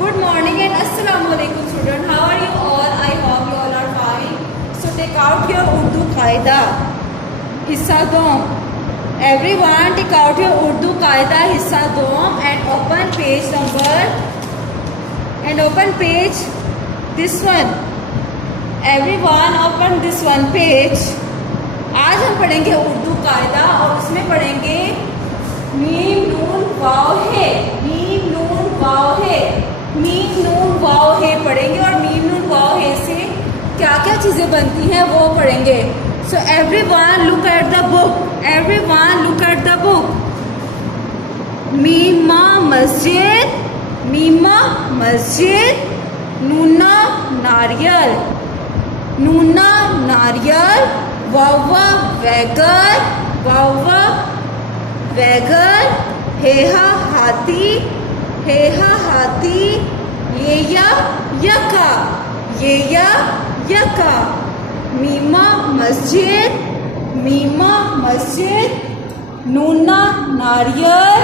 Good morning and Assalamu alaikum student. How are you all? I hope you all are fine. So take out your Urdu Qaida. Hissa Dom. Everyone take out your Urdu Qaida Hissa Dom and open page this one. Everyone open this one page. आज हम पढ़ेंगे उर्दू कायदा और उसमें पढ़ेंगे meme नून वाव है, meme नून वाव है, meme नून वाव है पढ़ेंगे और मीम नून वाव है से क्या क्या चीज़ें बनती हैं वो पढ़ेंगे. So everyone look at the book, everyone look at the book. मीमा मस्जिद, मीमा मस्जिद, नूना नारियल, नूना नारियल, वावा वैगर, वावा वैगर, हेहा हाथी, हेहा हाथी, ये या यका, ये या यका. मीमा मस्जिद, मीमा मस्जिद, नूना नारियल,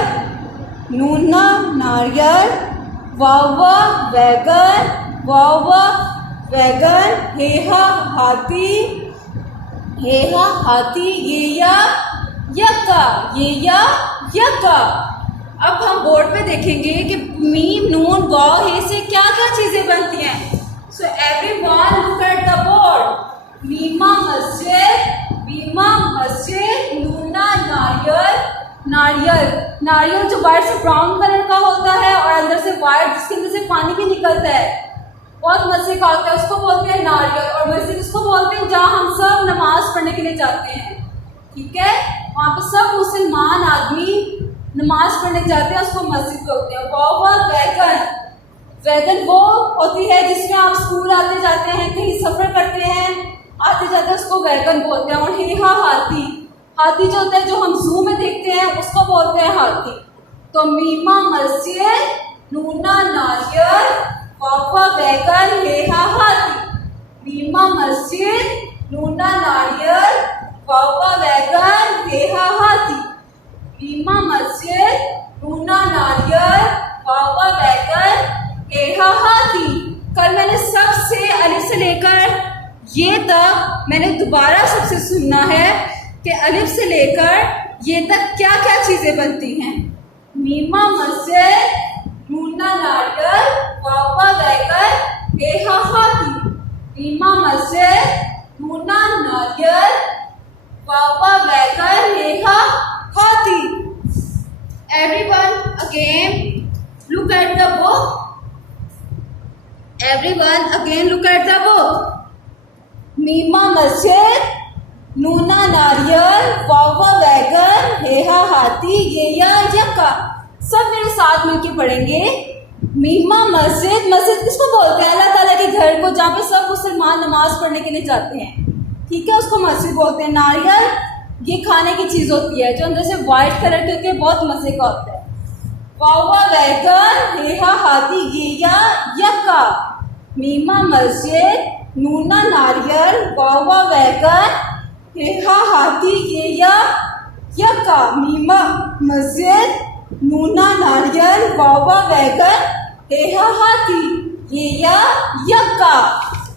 नूना नारियल, वावा वैगर, वावा वैगर, हेहा हाथी, हेहा हाथी, ये या यका, ये या यका. अब हम बोर्ड पे देखेंगे कि मीम नून वाव हे से क्या क्या चीजें बनती हैं. So everyone look at the board. मीमा मस्जिद, मीमा मस्जिद, नूना नारियल, नारियल, नारियल जो बाहर से ब्राउन कलर का होता है और अंदर से वाइट जिसके अंदर से पानी भी निकलता है, बहुत मजे का होता है, उसको बोलते हैं नारियल. और मस्जिद उसको बोलते हैं जहाँ हम सब नमाज पढ़ने के लिए जाते हैं. ठीक है, वहाँ पे सब मुसलमान आदमी नमाज पढ़ने जाते हैं, उसको मस्जिद बोलते हैं. वावा वैगन, वैगन वो होती है जिसमें आप स्कूल आते जाते हैं, कहीं सफर करते हैं, आते जाते हैं, उसको वैगन बोलते हैं. और हेहा हाथी, हाथी जो होता है जो हम जू में देखते हैं उसको बोलते हैं हाथी. तो मीमा मस्जिद, नूना नारियल, वावा वैगन, हेहा हाथी. मीमा मस्जिद, नूना नारियल, वावा वैगन, हेहा हाथी. मीमा मस्जिद, नूना नारियल, वावा वैगन, हेहा हाथी. कल मैंने सबसे अलिफ से लेकर ये तक मैंने दोबारा सबसे सुनना है कि अलिफ से लेकर ये तक क्या क्या चीजें बनती हैं. मीमा मस्जिद, नूना नारियल, वावा वैगन, हेहा हाथी. मीमा मस्जिद, नूना नारियल, वावा वैगन, हेहा हाथी. Everyone again look at the book. Everyone again look at the book. मीमा मस्जिद, नूना नारियल, वावा वैगन, हेहा हाथी, ये या यका. सब मेरे साथ मिलके पढ़ेंगे. मीमा मस्जिद, मस्जिद किसको बोलते हैं? अल्लाह ताला के घर को जहाँ पे सब मुसलमान नमाज पढ़ने के लिए जाते हैं. ठीक है, उसको मस्जिद बोलते हैं. नारियल ये खाने की चीज होती है जो अंदर से व्हाइट कलर के बहुत मजे का होता है. वावा वैगन, हेहा हाथी, ये या यका. मीमा मस्जिद, नूना नारियल, वावा वैगन, हेहा हाथी, ये या यका. मीमा मस्जिद, नूना नारियल, वावा वैगन, हेहा हाथी, ये या यका.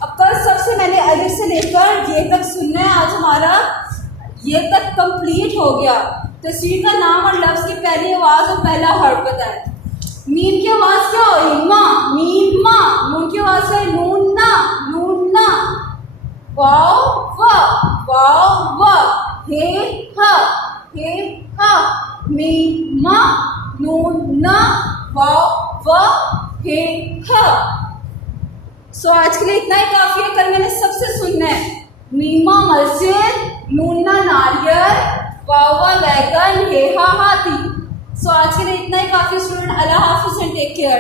अब कल सबसे मैंने अलिफ से लेकर ये तक सुनना है. आज हमारा ये तक कंप्लीट हो गया. तस्वीर का नाम और लफ्ज की पहली आवाज और पहला हर्फ बताएं. मीम की आवाज क्या होगी? मा, मीम मा. नून की आवाज है नूना, नूना. वाव वा, वाव वा. हे हा, मीम मा, नून ना, वाव वा, हे हा. सो आज के लिए इतना ही काफी है. कल मैंने सबसे सुनना है मीमा मस्जिद, नूना नारियल, वावा वैगन, हेहा हाथी. सो आज के लिए इतना ही काफी स्टूडेंट. अल्लाह हाफिज़ एंड टेक केयर.